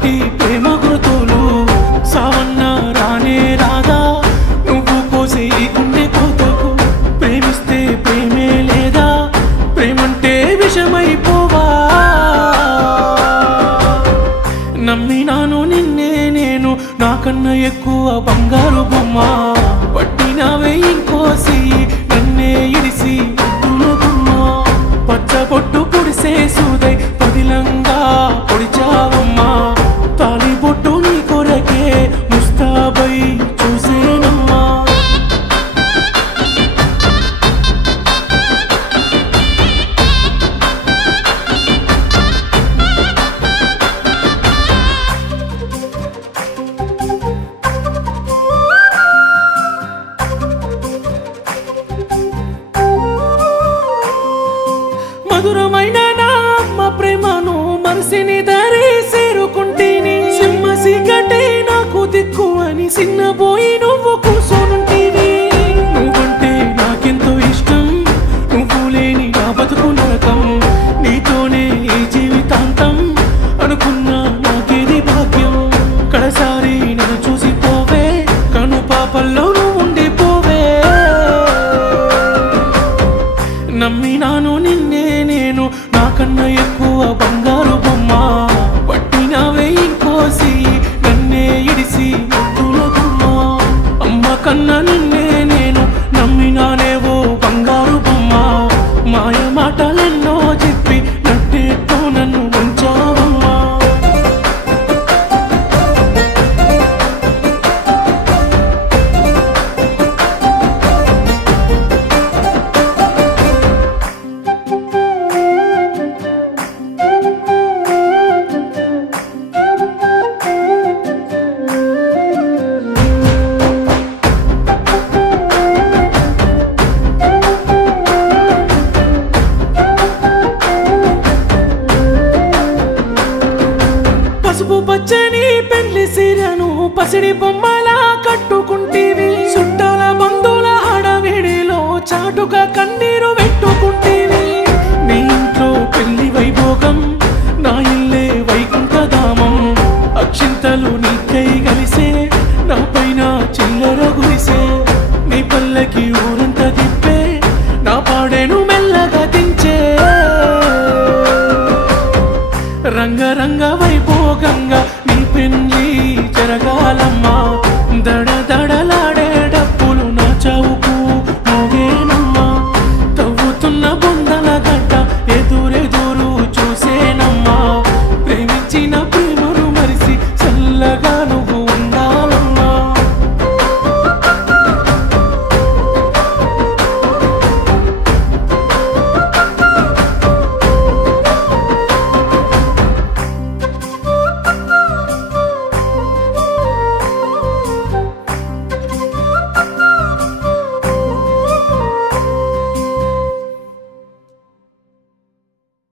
నాటి ప్రేమ గుర్తులు సావన్న రానే రాదా నువ్వు కోసే గుండె కోతకు ప్రేమిస్తే ప్రేమే లేదా ప్రేమంటే విషమైపోవా నమ్మినాను నిన్నే నేను నాకన్నా ఎక్కువ బంగారు బొమ్మ పట్టినవే ఇంకోసి నన్నే ఇడిసి ముద్దుల గుమ్మ పచ్చబొట్టు పొడిసే సూదై పదిలంగా పొడిచావమ్మా తాళి బొట్టు నీ కొరకే ముస్తాబై చూసేనమ్మా మధురమైన నా అమ్మ ప్రేమను మనసిని దారి చేరుకుంటేని సింహ సీకటే నాకు దిక్కు అని చిన్నబోయి నువ్వు కూర్చోనుంటేవి నువ్వంటే నాకెంతో ఇష్టం నువ్వు లేని నా బతుకు నరకం నీతోనే ఈ జీవితాంతం అనుకున్నా నాకేది భాగ్యం కడసారి నన్ను చూసిపోవే కను పాపల్లో నువ్వు ఉండిపోవే నమ్మినాను నిన్నే నేను నాకన్నా ఎక్కువ బంగారు బొమ్మ పట్టినవే ఇంకోసి నన్నే ఇడిసి ముద్దుల గుమ్మ అమ్మ కన్నా నిన్నే నేను నమ్మినానేవో బంగారు బొమ్మ మాయ మాటలెన్నో చెప్పి నట్టేట్టు నన్ను ఉంచావమ్మా పసుపు పచ్చని పెళ్లి సీరను పసిడి బొమ్మలా కట్టుకుంటేవి చుట్టాల బంధువుల హడావిడిలో చాటుగా కన్నీరు పెట్టుకుంటేవి నీ ఇంట్లో పెళ్లి వైభోగం